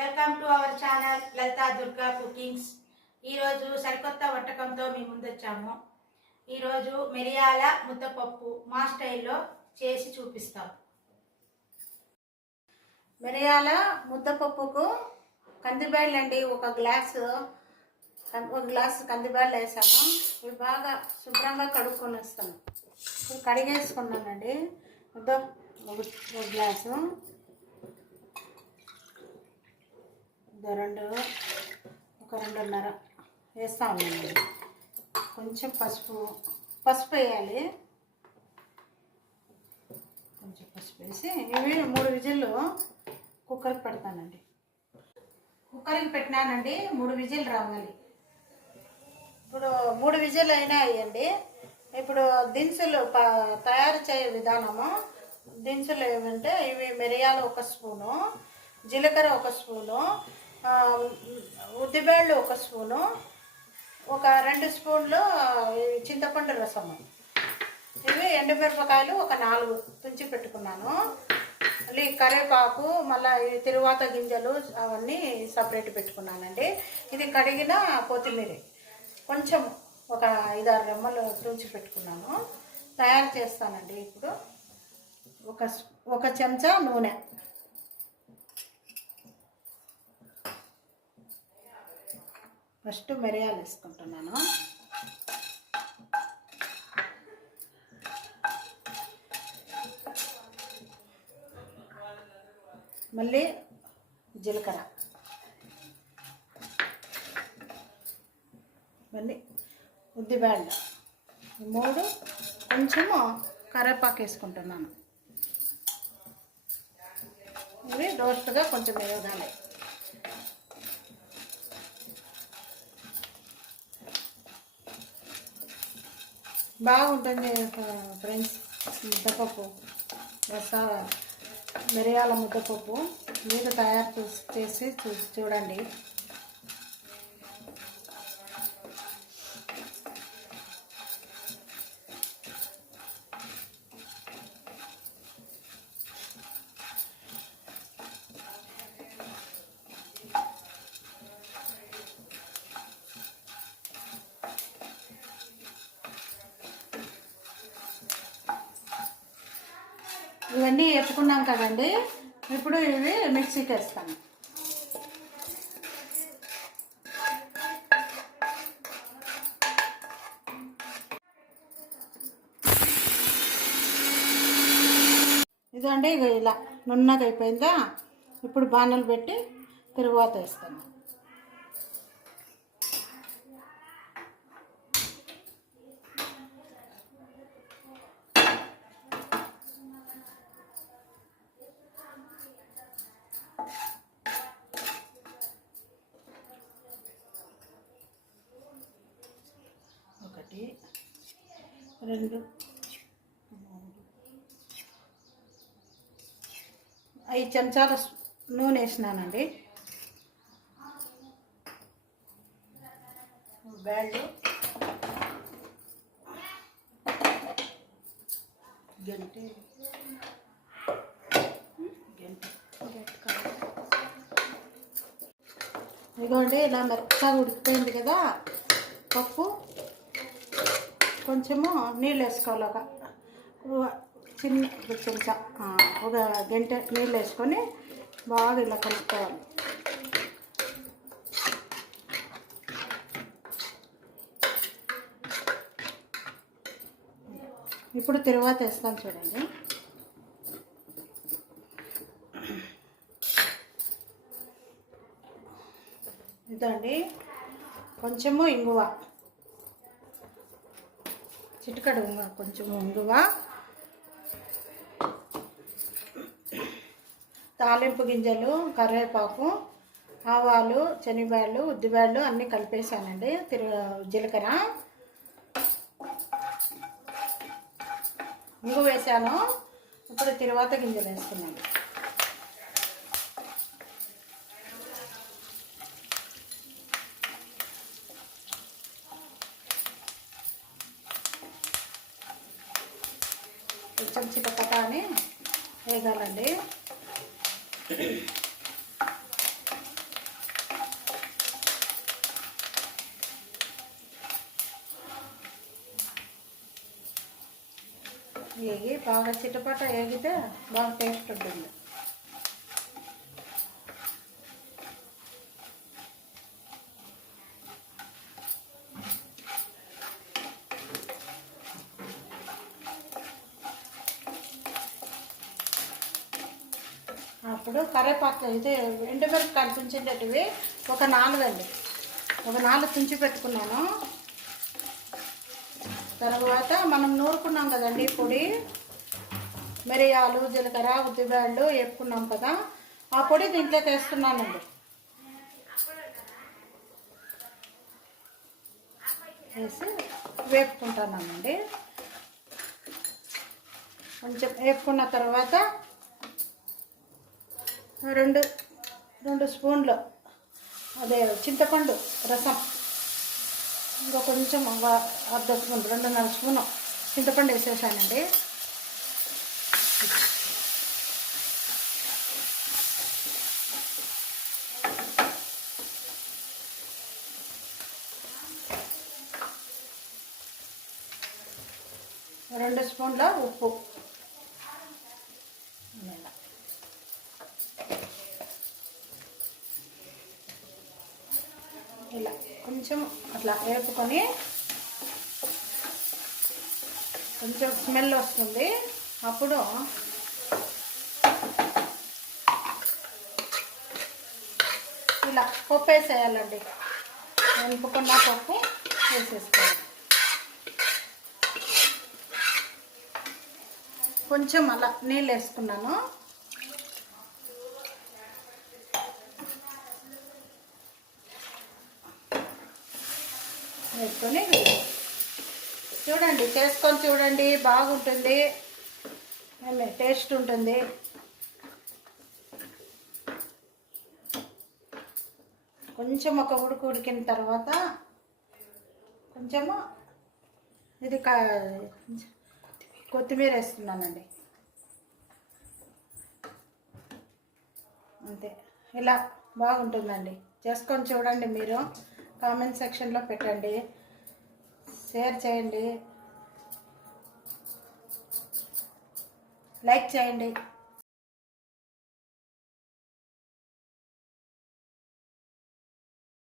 Welcome to our channel Lalitha Durga cookings ఈరోజు సరికొత్త వంటకంతో మీ ముందొచ్చాము. ఈరోజు మిరియాల ముద్దపప్పు మా స్టైల్లో చేసి చూపిస్తాం. మిరియాల ముద్దపప్పుకు కందిబ్యాళ్ళు అండి ఒక గ్లాసు ఒక గ్లాసు కందిబ్యాళ్ళు వేసాము. ఇవి బాగా శుభ్రంగా కడుక్కొని వస్తాను ఇప్పుడు కడిగేసుకున్నానండి. ముద్ద ఒక గ్లాసు ఇదో రెండు ఒక రెండున్నర వేస్తా ఉన్నాను కొంచెం పసుపు పసుపు వేయాలి. కొంచెం పసుపు వేసి ఇవి మూడు విజిల్లు కుక్కర్కి పెడతానండి. కుక్కర్కి పెట్టినానండి మూడు విజిల్ రావాలి. ఇప్పుడు మూడు విజిల్ అయినా అయ్యండి ఇప్పుడు దినుసులు ప- తయారు చేయ విధానము. దినుసులు ఏమంటే ఇవి మిరియాలు ఒక స్పూను జీలకర్ర ఒక స్పూను ఉద్దిబేళ్ళు ఒక స్పూను ఒక రెండు స్పూన్లు చింతపండు రసము ఇవి ఎండుమిరపకాయలు ఒక నాలుగు తుంచి పెట్టుకున్నాను. మళ్ళీ కరివేపాకు మళ్ళీ తిరువాత గింజలు అవన్నీ సపరేట్ పెట్టుకున్నానండి. ఇది కడిగిన కొత్తిమీర. కొంచెం ఒక ఐదారు రెమ్మలు తుంచి పెట్టుకున్నాను. తయారు చేస్తానండి ఇప్పుడు. ఒక ఒక చెంచా నూనె. ఫస్ట్ మిరియాలు వేసుకుంటున్నాను. మళ్ళీ జీలకర్ర. మళ్ళీ ఉద్దిబ్యాండ్. మూడు కొంచెము కరివేపాకు వేసుకుంటున్నాను. ఇవి డోస్ట్గా కొంచెం వేయగాలి బాగుంటుంది ఫ్రెండ్స్ ముద్దపప్పు రస మిరియాల ముద్దపప్పు. మీరు తయారు చేసి- చేసి చూడండి. ఇవన్నీ వేపుకున్నాం కదండి. ఇప్పుడు ఇవి మిక్సీకి వేస్తాను ఇదండి ఇక ఇలా నున్నది అయిపోయిందా? ఇప్పుడు బాణలు పెట్టి తిరువాత వేస్తాను. ఒకటి రెండు మూడు ఐదు చెంచాల నూనె వేసినానండి. బ్యాళ్ళు గంటే ఇదిగోండి ఇలా మెత్తగా ఉడికిపోయింది కదా పప్పు. కొంచెము నీళ్ళు వేసుకోవాలి ఒక చిన్న ఒక చెంచా ఒక గంట నీళ్ళు వేసుకొని బాగా ఇలా కలుపుకోవాలి. ఇప్పుడు తిరువాత వేస్తాను చూడండి. ఇదండి కొంచెము ఇంగువ. చిటికడు కొంచెం ముందుగా తాలింపు గింజలు కరివేపాకు ఆవాలు శనగబ్యాళ్ళు ఉద్దిబ్యాళ్ళు అన్నీ కలిపేసానండి తిరు జీలకర్ర. ఇంగు వేసాను ఇప్పుడు తిరువాత గింజలు వేసుకున్నాను కొంచెం చిటపటా అని వేగాలండి. వేగి బాగా చిటపట వేగితే బాగా టేస్ట్ ఉంటుంది. ఇప్పుడు కరేపాకు ఇది ఎండుమిరపకాయలు తుంచేటట్టువి ఒక నాలుగు అండి ఒక నాలుగు తుంచి పెట్టుకున్నాను. తర్వాత మనం నూరుకున్నాం కదండి పొడి. మిరియాలు జీలకర్ర ఉద్దిబ్యాళ్ళు వేపుకున్నాం కదా. ఆ పొడి దీంట్లోకి వేస్తున్నానండి. వేసి వేపుకుంటున్నామండి కొంచెం వేపుకున్న తర్వాత రెండు రెండు స్పూన్లు అదే చింతపండు రసం. ఇంకా కొంచెం అర్ధ స్పూన్ రెండున్నర స్పూను చింతపండు వేసేసానండి. రెండు స్పూన్ల ఉప్పు ఇలా. ఇలా కొంచెం అట్లా వేపుకొని కొంచెం స్మెల్ వస్తుంది. అప్పుడు ఇలా పప్పు వేసేయాలండి. వెనుపుకున్న పప్పు వేసేసుకోవాలి. కొంచెం అలా నీళ్ళు వేసుకున్నాను. వేసుకొని చూడండి చేసుకొని చూడండి బాగుంటుంది. టేస్ట్ ఉంటుంది. కొంచెం ఒక ఉడుకు ఉడికిన తర్వాత కొంచెము ఇది కా కొత్తిమీర వేస్తున్నానండి. అంతే. ఇలా బాగుంటుందండి. చేసుకొని చూడండి మీరు. కామెంట్ సెక్షన్లో పెట్టండి. షేర్ చేయండి. లైక్ చేయండి.